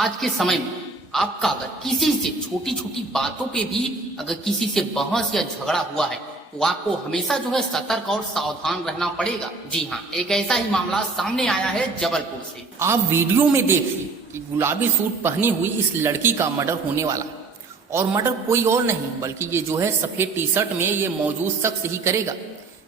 आज के समय में आपका अगर किसी से छोटी छोटी बातों पे भी अगर किसी से बहस या झगड़ा हुआ है तो आपको हमेशा जो है सतर्क और सावधान रहना पड़ेगा। जी हाँ, एक ऐसा ही मामला सामने आया है जबलपुर से। आप वीडियो में देखिए कि गुलाबी सूट पहनी हुई इस लड़की का मर्डर होने वाला है और मर्डर कोई और नहीं बल्कि ये जो है सफेद टी शर्ट में ये मौजूद शख्स ही करेगा।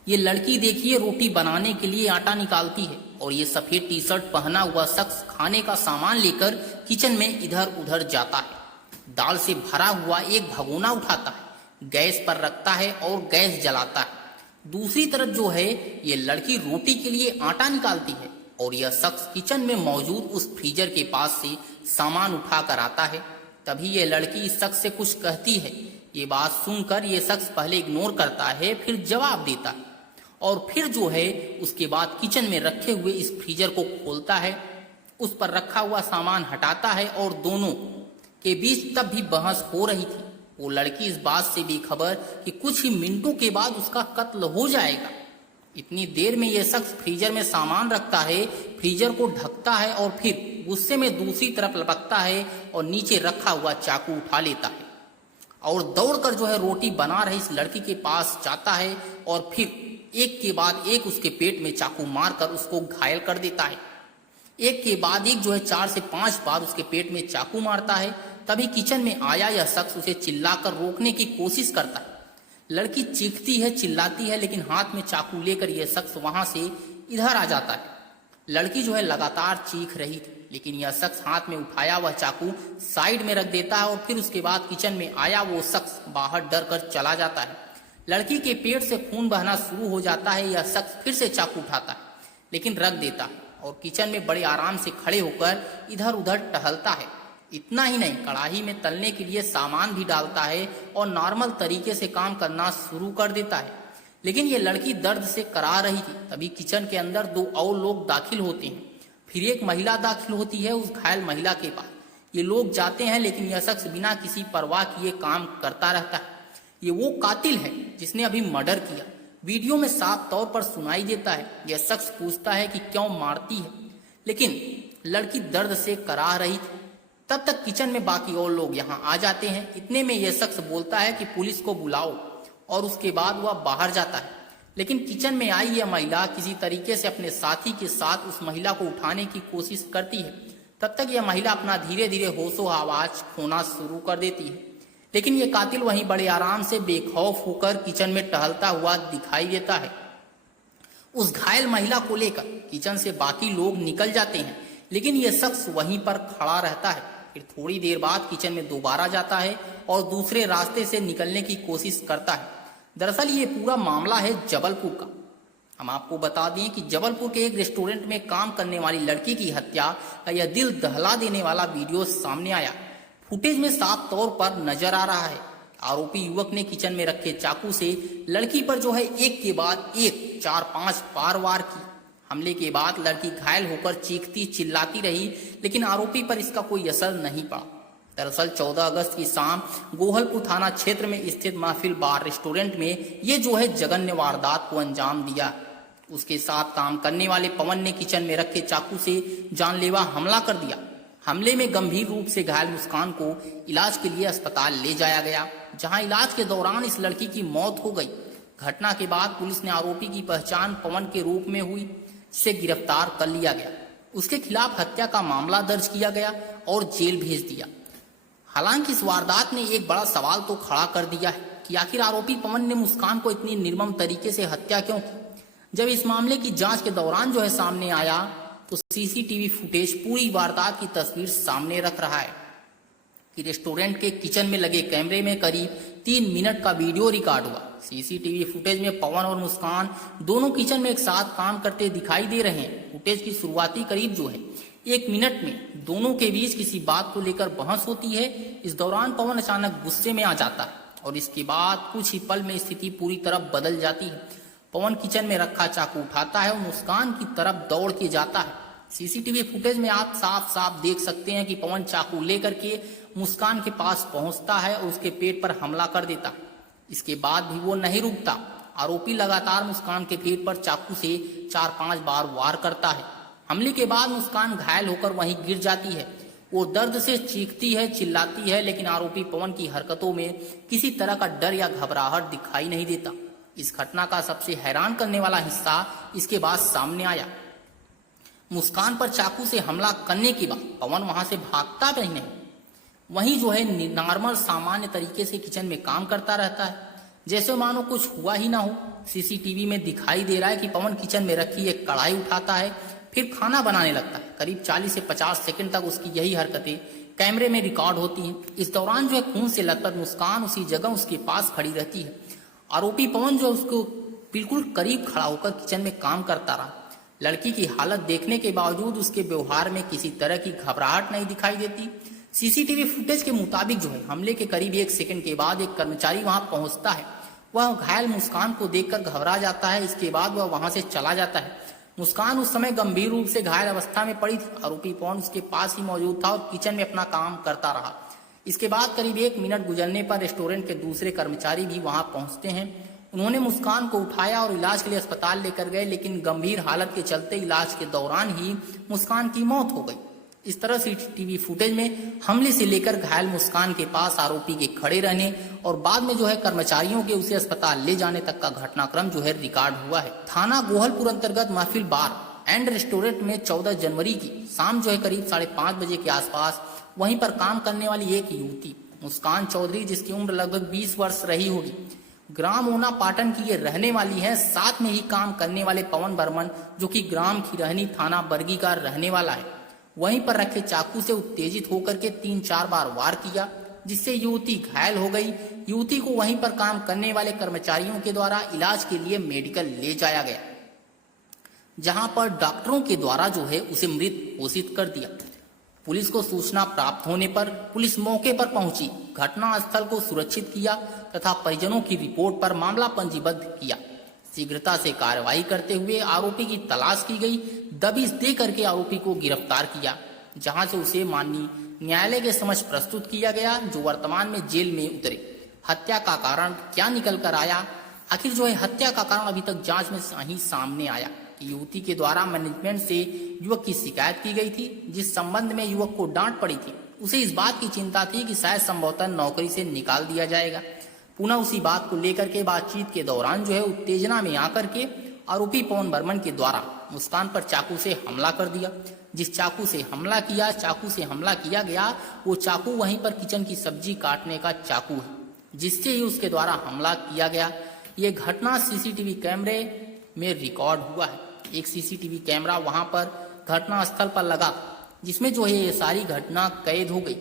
ये लड़की देखिए रोटी बनाने के लिए आटा निकालती है और ये सफेद टी शर्ट पहना हुआ शख्स खाने का सामान लेकर किचन में इधर उधर जाता है। दाल से भरा हुआ एक भगोना उठाता है, गैस पर रखता है और गैस जलाता है। दूसरी तरफ जो है ये लड़की रोटी के लिए आटा निकालती है और यह शख्स किचन में मौजूद उस फ्रीजर के पास से सामान उठा कर आता है। तभी ये लड़की इस शख्स से कुछ कहती है। ये बात सुनकर ये शख्स पहले इग्नोर करता है, फिर जवाब देता है और फिर जो है उसके बाद किचन में रखे हुए इस फ्रीजर को खोलता है, उस पर रखा हुआ सामान हटाता है और दोनों के बीच तब भी बहस हो रही थी। वो लड़की इस बात से बेखबर कि कुछ ही मिनटों के बाद उसका कत्ल हो जाएगा। इतनी देर में यह शख्स फ्रीजर में सामान रखता है, फ्रीजर को ढकता है और फिर गुस्से में दूसरी तरफ लपकता है और नीचे रखा हुआ चाकू उठा लेता है और दौड़कर जो है रोटी बना रही इस लड़की के पास जाता है और फिर एक के बाद एक उसके पेट में चाकू मारकर उसको घायल कर देता है। एक के बाद एक जो है 4 से 5 बार उसके पेट में चाकू मारता है। तभी किचन में आया यह शख्स उसे चिल्लाकर रोकने की कोशिश करता है। लड़की चीखती है, चिल्लाती है, लेकिन हाथ में चाकू लेकर यह शख्स वहां से इधर आ जाता है। लड़की जो है लगातार चीख रही थी, लेकिन यह शख्स हाथ में उठाया वह चाकू साइड में रख देता है और फिर उसके बाद किचन में आया वो शख्स बाहर डर कर चला जाता है। लड़की के पेट से खून बहना शुरू हो जाता है। यह शख्स फिर से चाकू उठाता है, लेकिन रख देता है और किचन में बड़े आराम से खड़े होकर इधर उधर टहलता है। इतना ही नहीं, कढ़ाई में तलने के लिए सामान भी डालता है और नॉर्मल तरीके से काम करना शुरू कर देता है। लेकिन ये लड़की दर्द से करा रही थी। तभी किचन के अंदर 2 और लोग दाखिल होते हैं। फिर एक महिला दाखिल होती है उस घायल महिला के पास। ये लोग जाते हैं, लेकिन यह शख्स बिना किसी परवाह किए काम करता रहता है। ये वो कातिल है जिसने अभी मर्डर किया। वीडियो में साफ तौर पर सुनाई देता है। यह शख्स पूछता है कि क्यों मारती है, लेकिन लड़की दर्द से करा रही थी। तब तक किचन में बाकी और लोग यहाँ आ जाते हैं। इतने में यह शख्स बोलता है कि पुलिस को बुलाओ और उसके बाद वह बाहर जाता है। लेकिन किचन में आई यह महिला किसी तरीके से अपने साथी के साथ उस महिला को उठाने की कोशिश करती है। तब तक यह महिला अपना धीरे धीरे होशो आवाज खोना शुरू कर देती है। लेकिन यह कातिल वहीं बड़े आराम से बेखौफ होकर किचन में टहलता हुआ दिखाई देता है। उस घायल महिला को लेकर किचन से बाकी लोग निकल जाते हैं, लेकिन यह शख्स वहीं पर खड़ा रहता है। फिर थोड़ी देर बाद किचन में दोबारा जाता है और दूसरे रास्ते से निकलने की कोशिश करता है। दरअसल ये पूरा मामला है जबलपुर का। हम आपको बता दें कि जबलपुर के एक रेस्टोरेंट में काम करने वाली लड़की की हत्या का यह दिल दहला देने वाला वीडियो सामने आया। फुटेज में साफ तौर पर नजर आ रहा है आरोपी युवक ने किचन में रखे चाकू से लड़की पर जो है एक के बाद एक 4-5 बार वार की। हमले के बाद लड़की घायल होकर चीखती चिल्लाती रही, लेकिन आरोपी पर इसका कोई असर नहीं पड़ा। दरअसल 14 अगस्त की शाम गोहलपुर थाना क्षेत्र में स्थित महफिल बार रेस्टोरेंट में ये जो है जघन्य वारदात को अंजाम दिया। उसके साथ काम करने वाले पवन ने किचन में रखे चाकू से जानलेवा हमला कर दिया। हमले में गंभीर रूप से घायल मुस्कान को इलाज के लिए अस्पताल ले जाया गया, जहां इलाज के दौरान इस लड़की की मौत हो गई। घटना के बाद पुलिस ने आरोपी की पहचान पवन के रूप में हुई, जिसे गिरफ्तार कर लिया गया। उसके खिलाफ हत्या का मामला दर्ज किया गया और जेल भेज दिया। हालांकि इस वारदात ने एक बड़ा सवाल तो खड़ा कर दिया है कि आखिर आरोपी पवन ने मुस्कान को इतनी निर्मम तरीके से हत्या क्यों की। जब इस मामले की जांच के दौरान जो है सामने आया तो सीसीटीवी फुटेज पूरी वारदात की तस्वीर सामने रख रहा है कि रेस्टोरेंट के किचन में लगे कैमरे में करीब 3 मिनट का वीडियो रिकॉर्ड हुआ। सीसीटीवी फुटेज में पवन और मुस्कान दोनों किचन में एक साथ काम करते दिखाई दे रहे हैं। फुटेज की शुरुआती करीब जो है 1 मिनट में दोनों के बीच किसी बात को लेकर बहस होती है। इस दौरान पवन अचानक गुस्से में आ जाता है और इसके बाद कुछ ही पल में स्थिति पूरी तरह बदल जाती है। पवन किचन में रखा चाकू उठाता है और मुस्कान की तरफ दौड़ के जाता है। सीसीटीवी फुटेज में आप साफ साफ देख सकते हैं कि पवन चाकू लेकर के मुस्कान के पास पहुंचता है और उसके पेट पर हमला कर देता। इसके बाद भी वो नहीं रुकता। आरोपी लगातार मुस्कान के पेट पर चाकू से 4-5 बार वार करता है। हमले के बाद मुस्कान घायल होकर वहीं गिर जाती है। वो दर्द से चीखती है, चिल्लाती है, लेकिन आरोपी पवन की हरकतों में किसी तरह का डर या घबराहट दिखाई नहीं देता। इस घटना का सबसे हैरान करने वाला हिस्सा इसके बाद सामने आया। मुस्कान पर चाकू से हमला करने के बाद पवन वहां से भागता भी नहीं, वहीं नॉर्मल सामान्य तरीके से किचन में काम करता रहता है, जैसे मानो कुछ हुआ ही ना हो। सीसीटीवी में दिखाई दे रहा है कि पवन किचन में रखी एक कढ़ाई उठाता है, फिर खाना बनाने लगता है। करीब 40 से 50 सेकंड तक उसकी यही हरकतें कैमरे में रिकॉर्ड होती हैं। इस दौरान खून से लथपथ मुस्कान उसी जगह उसके पास खड़ी रहती है। आरोपी पवन उसको बिल्कुल करीब खड़ा होकर किचन में काम करता रहा। लड़की की हालत देखने के बावजूद उसके व्यवहार में किसी तरह की घबराहट नहीं दिखाई देती। सीसीटीवी फुटेज के मुताबिक हमले के करीब 1 सेकंड के बाद एक कर्मचारी वहां पहुंचता है। वह घायल मुस्कान को देखकर घबरा जाता है। इसके बाद वह वहां से चला जाता है। मुस्कान उस समय गंभीर रूप से घायल अवस्था में पड़ी थी। आरोपी पवन उसके पास ही मौजूद था और किचन में अपना काम करता रहा। इसके बाद करीब 1 मिनट गुजरने पर रेस्टोरेंट के दूसरे कर्मचारी भी वहां पहुंचते हैं। उन्होंने मुस्कान को उठाया और इलाज के लिए अस्पताल लेकर गए, लेकिन गंभीर हालत के चलते इलाज के दौरान ही मुस्कान की मौत हो गई। इस तरह सीसीटीवी फुटेज में हमले से लेकर घायल मुस्कान के पास आरोपी के खड़े रहने और बाद में कर्मचारियों के उसे अस्पताल ले जाने तक का घटनाक्रम रिकॉर्ड हुआ है। थाना गोहलपुर अंतर्गत महफिल बार एंड रेस्टोरेंट में 14 जनवरी की शाम करीब 5:30 बजे के आसपास वहीं पर काम करने वाली एक युवती मुस्कान चौधरी, जिसकी उम्र लगभग 20 वर्ष रही होगी, ग्राम ओना पाटन की ये रहने वाली है। साथ में ही काम करने वाले पवन बर्मन, जो कि ग्राम खिरहनी थाना बरगी का रहने वाला है, वहीं पर रखे चाकू से उत्तेजित होकर के 3-4 बार वार किया, जिससे युवती घायल हो गई। युवती को वहीं पर काम करने वाले कर्मचारियों के द्वारा इलाज के लिए मेडिकल ले जाया गया, जहां पर डॉक्टरों के द्वारा उसे मृत घोषित कर दिया। पुलिस को सूचना प्राप्त होने पर पुलिस मौके पर पहुंची, घटना स्थल को सुरक्षित किया तथा परिजनों की रिपोर्ट पर मामला पंजीबद्ध किया। शीघ्रता से कार्रवाई करते हुए आरोपी की तलाश की गई। दबिश दे करके आरोपी को गिरफ्तार किया, जहां से उसे माननीय न्यायालय के समक्ष प्रस्तुत किया गया, जो वर्तमान में जेल में उतरे। हत्या का कारण क्या निकल कर आया, आखिर हत्या का कारण अभी तक जांच में ही सामने आया। युवती के द्वारा मैनेजमेंट से युवक की शिकायत की गई थी, जिस संबंध में युवक को डांट पड़ी थी। उसे इस बात की चिंता थी कि शायद संभवतः नौकरी से निकाल दिया जाएगा। पुनः उसी बात को लेकर के बातचीत के दौरान उत्तेजना में आकर के आरोपी पवन बर्मन के द्वारा मुस्कान पर चाकू से हमला कर दिया। जिस चाकू से हमला किया गया, वो चाकू वहीं पर किचन की सब्जी काटने का चाकू है, जिससे ही उसके द्वारा हमला किया गया। ये घटना सीसीटीवी कैमरे में रिकॉर्ड हुआ है। एक सीसीटीवी कैमरा वहां पर घटना स्थल पर लगा, जिसमें ये सारी घटना कैद हो गई,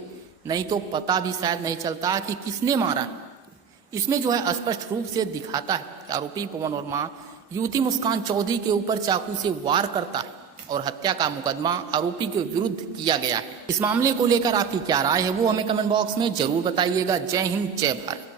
नहीं तो पता भी शायद नहीं चलता कि किसने मारा। इसमें स्पष्ट रूप से दिखाता है कि आरोपी पवन वर्मा युवती मुस्कान चौधरी के ऊपर चाकू से वार करता है और हत्या का मुकदमा आरोपी के विरुद्ध किया गया है। इस मामले को लेकर आपकी क्या राय है, वो हमें कमेंट बॉक्स में जरूर बताइएगा। जय हिंद, जय भारत।